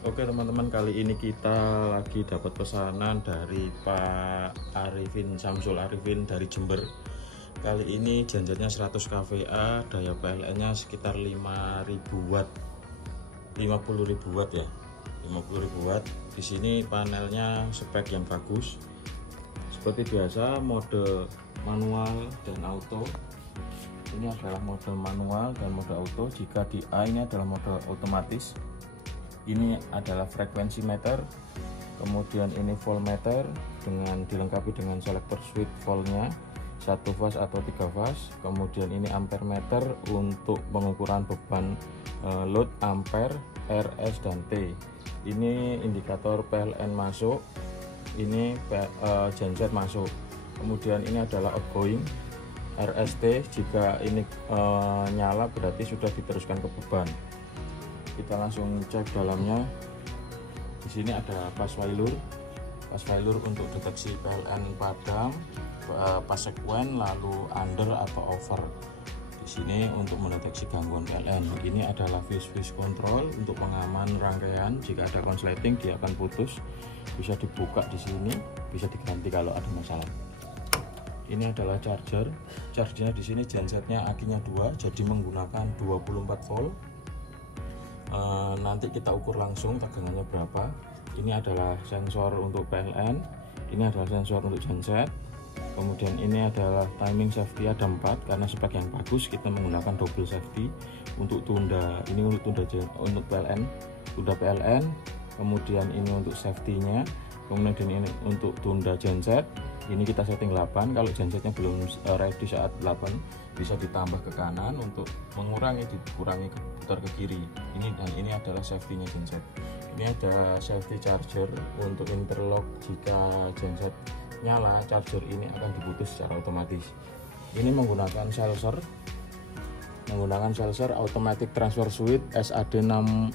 Oke teman-teman, kali ini kita lagi dapat pesanan dari Pak Arifin, Samsul Arifin dari Jember. Kali ini gensetnya 100 kVA, daya PLN nya sekitar 5000 watt, 50.000 watt ya, 50.000 watt. Di sini panelnya spek yang bagus, seperti biasa mode manual dan auto. Ini adalah mode manual dan mode auto. Jika di A ini adalah mode otomatis. Ini adalah frekuensi meter, kemudian ini voltmeter dengan dilengkapi dengan selektor switch voltnya 1 fase atau 3 fase. Kemudian ini ampere meter untuk pengukuran beban load ampere, RS dan T. Ini indikator PLN masuk, ini genset masuk. Kemudian ini adalah outgoing RST, jika ini nyala berarti sudah diteruskan ke beban. Kita langsung cek dalamnya. Di sini ada pas failure untuk deteksi PLN padam, pas sekuen, lalu under atau over. Di sini untuk mendeteksi gangguan PLN. Ini adalah fuse control untuk pengaman rangkaian. Jika ada konsleting dia akan putus, bisa dibuka di sini, bisa diganti kalau ada masalah. Ini adalah chargernya. Di sini gensetnya akinya 2, jadi menggunakan 24 volt. Nanti kita ukur langsung tegangannya berapa. Ini adalah sensor untuk PLN, ini adalah sensor untuk genset. Kemudian ini adalah timing safety, ada 4 karena spek yang bagus. Kita menggunakan double safety untuk tunda. Ini untuk untuk tunda PLN. Kemudian ini untuk safety-nya. Kemudian ini untuk tunda genset. Ini kita setting 8. Kalau gensetnya belum ready saat 8, bisa ditambah ke kanan untuk mengurangi, dikurangi putar ke kiri. Ini adalah safety-nya genset. Ini ada safety charger untuk interlock. Jika genset nyala, charger ini akan diputus secara otomatis. Ini menggunakan selser automatic transfer switch SAD 160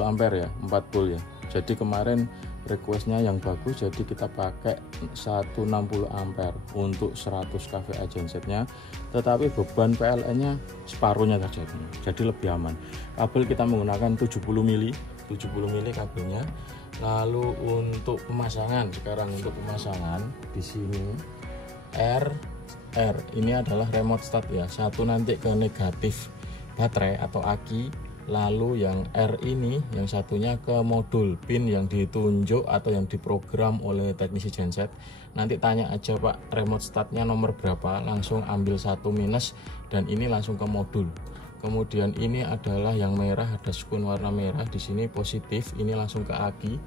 ampere ya, 4 volt ya. Jadi kemarin requestnya yang bagus, jadi kita pakai 160 ampere untuk 100 kVA gensetnya, tetapi beban PLN nya separuhnya saja, jadi lebih aman. Kabel kita menggunakan 70 mili kabelnya. Lalu untuk pemasangan, di sini R ini adalah remote start ya, satu nanti ke negatif baterai atau aki. Lalu yang R ini, yang satunya ke modul pin yang ditunjuk atau yang diprogram oleh teknisi genset. Nanti tanya aja Pak, remote startnya nomor berapa, langsung ambil satu minus dan ini langsung ke modul. Kemudian ini adalah yang merah, ada sekun warna merah di sini positif, ini langsung ke aki.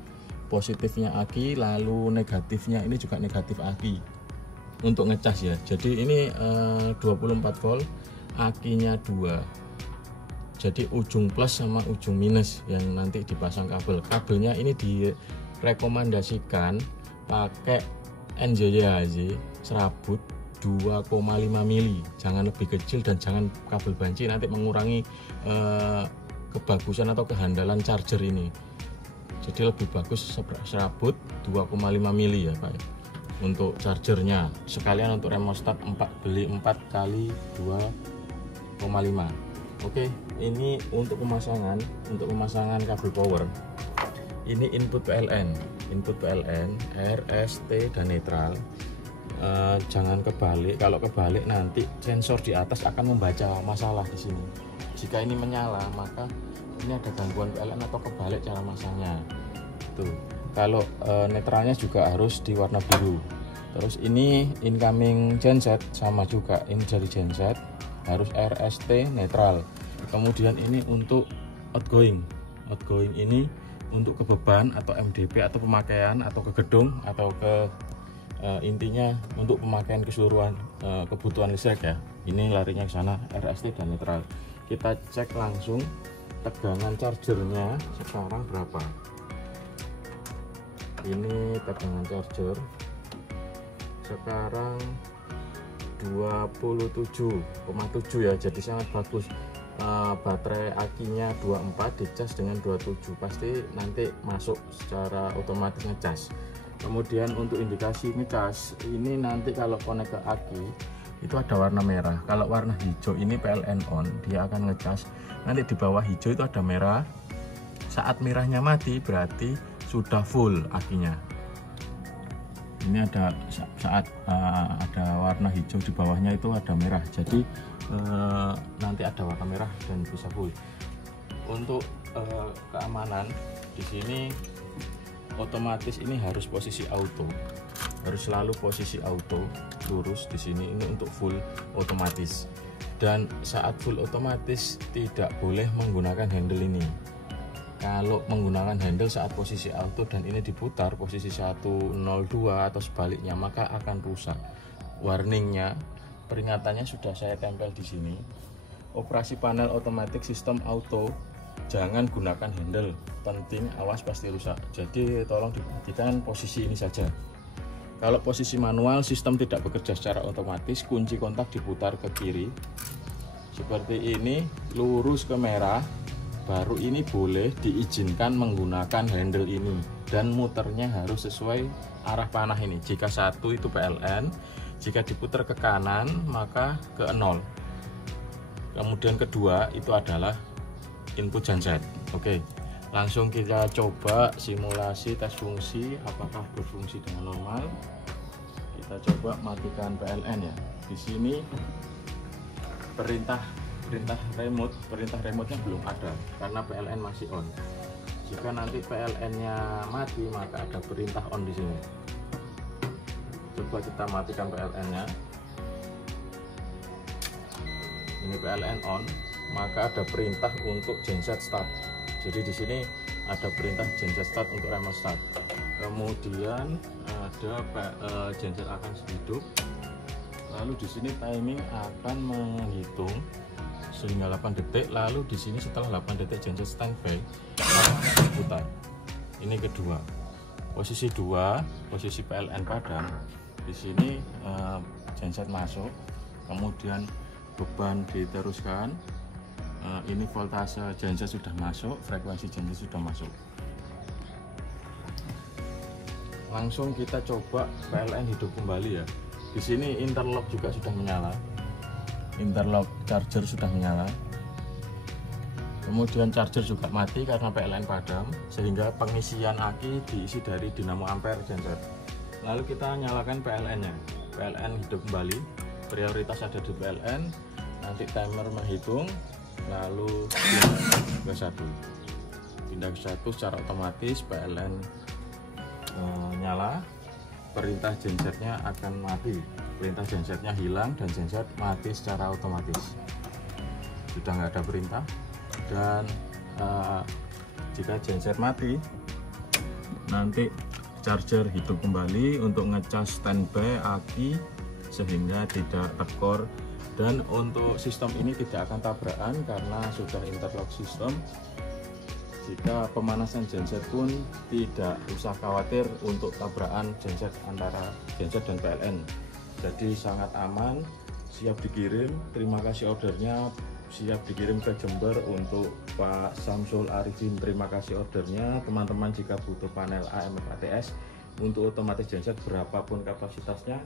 Positifnya aki, lalu negatifnya ini juga negatif aki untuk ngecas ya. Jadi ini 24 volt, akinya 2. Jadi ujung plus sama ujung minus yang nanti dipasang kabel. Kabelnya ini direkomendasikan pakai NJYHZ serabut 2,5 mili, jangan lebih kecil dan jangan kabel banci, nanti mengurangi kebagusan atau kehandalan charger ini. Jadi lebih bagus serabut 2,5 mili ya Pak ya, untuk chargernya. Sekalian untuk remote start beli 4 kali 2,5. Oke, ini untuk pemasangan kabel power. Ini input PLN, R, S, T dan netral. Jangan kebalik. Kalau kebalik nanti sensor di atas akan membaca masalah di sini. Jika ini menyala, maka ini ada gangguan PLN atau kebalik cara masangnya. Tuh. Kalau netralnya juga harus di warna biru. Terus ini incoming genset sama juga, ini dari genset harus RST netral. Kemudian ini untuk outgoing ini untuk ke beban atau MDP atau pemakaian atau ke gedung atau ke intinya untuk pemakaian keseluruhan kebutuhan listrik ya. Ini larinya ke sana, RST dan netral. Kita cek langsung tegangan chargernya sekarang berapa. Ini tegangan charger sekarang 27,7 ya, jadi sangat bagus. Baterai akinya 24, dicas dengan 27, pasti nanti masuk secara otomatis ngecas. Kemudian untuk indikasi ngecas ini nanti kalau connect ke aki itu ada warna merah. Kalau warna hijau ini PLN on, dia akan ngecas. Nanti di bawah hijau itu ada merah, saat merahnya mati berarti sudah full akinya. Ini ada saat ada warna hijau di bawahnya itu ada merah, jadi nanti ada warna merah dan bisa full. Untuk keamanan di sini otomatis ini harus posisi auto, harus selalu posisi auto lurus di sini, ini untuk full otomatis. Dan saat full otomatis tidak boleh menggunakan handle ini. Kalau menggunakan handle saat posisi auto dan ini diputar posisi 102 atau sebaliknya, maka akan rusak. Warningnya, peringatannya sudah saya tempel di sini. Operasi panel otomatis sistem auto, jangan gunakan handle, penting, awas pasti rusak. Jadi tolong diperhatikan posisi ini saja. Kalau posisi manual, sistem tidak bekerja secara otomatis, kunci kontak diputar ke kiri seperti ini, lurus ke merah, baru ini boleh diizinkan menggunakan handle ini, dan muternya harus sesuai arah panah ini. Jika satu itu PLN, jika diputar ke kanan maka ke 0. Kemudian kedua itu adalah input genset. Oke, langsung kita coba simulasi tes fungsi apakah berfungsi dengan normal. Kita coba matikan PLN ya. Di sini perintah remote-nya belum ada karena PLN masih on. Jika nanti PLN-nya mati maka ada perintah on di sini. Coba kita matikan PLN-nya. Ini PLN on, maka ada perintah untuk genset start. Jadi di sini ada perintah genset start untuk remote start. Kemudian ada genset akan hidup. Lalu di sini timing akan menghitung sehingga 8 detik. Lalu di sini setelah 8 detik genset standby diputar. Ini kedua. Posisi 2, posisi PLN padam. Di sini genset masuk. Kemudian beban diteruskan. Ini voltase genset sudah masuk, frekuensi genset sudah masuk. Langsung kita coba PLN hidup kembali ya. Di sini interlock juga sudah menyala, interlock charger sudah menyala. Kemudian charger juga mati karena PLN padam, sehingga pengisian aki diisi dari dinamo ampere genset. Lalu kita nyalakan PLN-nya. PLN hidup kembali, prioritas ada di PLN. Nanti timer menghitung, lalu pindah ke 1 secara otomatis. PLN nyala, perintah gensetnya akan mati, perintah gensetnya hilang dan genset mati secara otomatis. Sudah nggak ada perintah. Dan jika genset mati, nanti charger hidup kembali untuk ngecas standby aki sehingga tidak tekor. Dan untuk sistem ini tidak akan tabrakan karena sudah interlock sistem. Jika pemanasan genset pun tidak usah khawatir untuk tabrakan genset antara genset dan PLN. Jadi sangat aman, siap dikirim. Terima kasih ordernya, siap dikirim ke Jember untuk Pak Samsul Arifin. Terima kasih ordernya. Teman-teman jika butuh panel AMF ATS untuk otomatis genset berapapun kapasitasnya,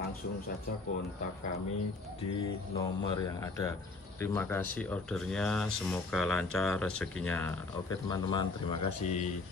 langsung saja kontak kami di nomor yang ada. Terima kasih ordernya, semoga lancar rezekinya. Oke teman-teman, terima kasih.